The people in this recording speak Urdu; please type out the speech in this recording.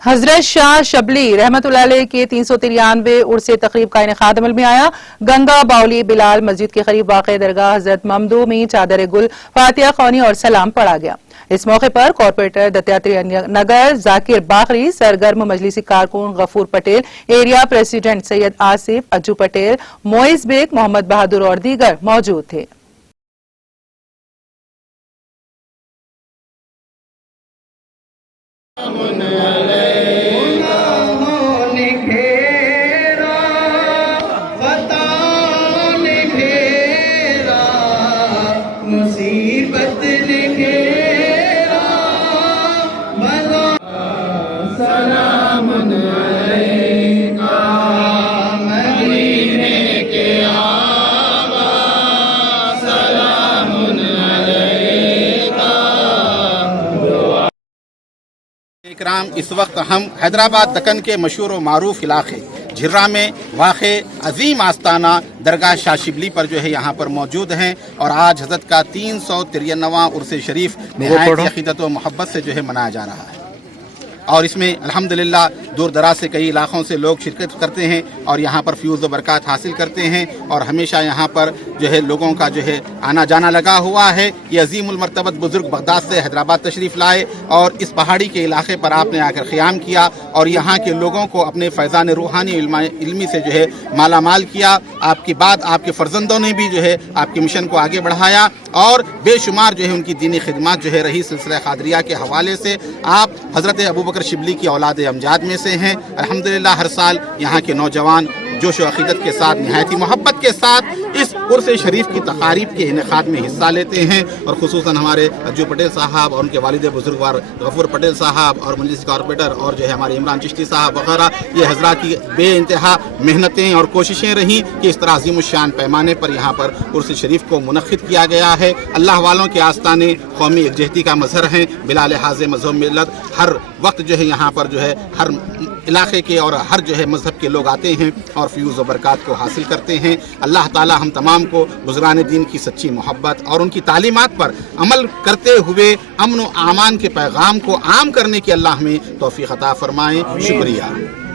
حضرت شاہ شبلی رحمتاللہ علیہ کے 393 عرص تقریب کا انعقاد عمل میں آیا۔ گنگا باولی بلال مسجد کے قریب واقع درگاہ حضرت ممدو میں چادر گل، فاتحہ خوانی اور سلام پڑھا گیا۔ اس موقع پر کارپوریٹر دتاتریہ نگر ذاکر باقری، سرگرم مجلسی کارکن غفور پٹیل، ایریا پریزیڈنٹ سید آصف، اجو پٹیل، موئز بیگ، محمد بہادر اور دیگر موجود تھے۔ اکرام، اس وقت ہم حیدرآباد دکن کے مشہور و معروف علاقے جھرہ میں واقع عظیم آستانہ درگاہ شاہ شبلی پر جو ہے یہاں پر موجود ہیں، اور آج حضرت کا 393واں عرس شریف نہایت عقیدت و محبت سے جو ہے منایا جا رہا ہے، اور اس میں الحمدللہ دور دراز سے کئی علاقوں سے لوگ شرکت کرتے ہیں اور یہاں پر فیوز و برکات حاصل کرتے ہیں، اور ہمیشہ یہاں پر جو ہے لوگوں کا جو ہے آنا جانا لگا ہوا ہے۔ یہ عظیم المرتبت بزرگ بغداد سے حیدرآباد تشریف لائے اور اس پہاڑی کے علاقے پر آپ نے آ کر قیام کیا اور یہاں کے لوگوں کو اپنے فیضان روحانی علمی سے جو ہے مالا مال کیا۔ آپ کی بات آپ کے فرزندوں نے بھی جو ہے آپ کے مشن کو آگے بڑھایا، اور بے شمار جو ہے ان کی دینی خدمات جو ہے رہی۔ سلسلہ قادریہ کے حوالے سے آپ حضرت ابوبکر شبلی کی اولاد امجاد میں سے ہیں۔ الحمدللہ ہر سال یہاں کے نوجوان جوش و عقیدت کے ساتھ، نہایتی محبت کے ساتھ اس عرس شریف کی تقاریب کے انعقاد میں حصہ لیتے ہیں، اور خصوصاً ہمارے اجو پٹیل صاحب اور ان کے والد بزرگوار غفور پٹیل صاحب اور مجلس کارپوریٹر اور جو ہے ہمارے عمران چشتی صاحب وغیرہ، یہ حضرات کی بے انتہا محنتیں اور کوششیں رہیں کہ اس طرح عظیم الشان پیمانے پر یہاں پر عرس شریف کو منعقد کیا گیا ہے۔ اللہ والوں کے آستانے قومی یکجہتی کا مظہر ہیں، بلا لحاظ مذہب ملت ہر وقت جو ہے یہاں پر جو ہے ہر علاقے کے اور ہر جو ہے مذہب کے لوگ آتے ہیں اور فیوز و برکات کو حاصل کرتے ہیں۔ اللہ تعالی ہم تمام کو بزرگان دین کی سچی محبت اور ان کی تعلیمات پر عمل کرتے ہوئے امن و امان کے پیغام کو عام کرنے کی اللہ ہمیں توفیق عطا فرمائے۔ شکریہ۔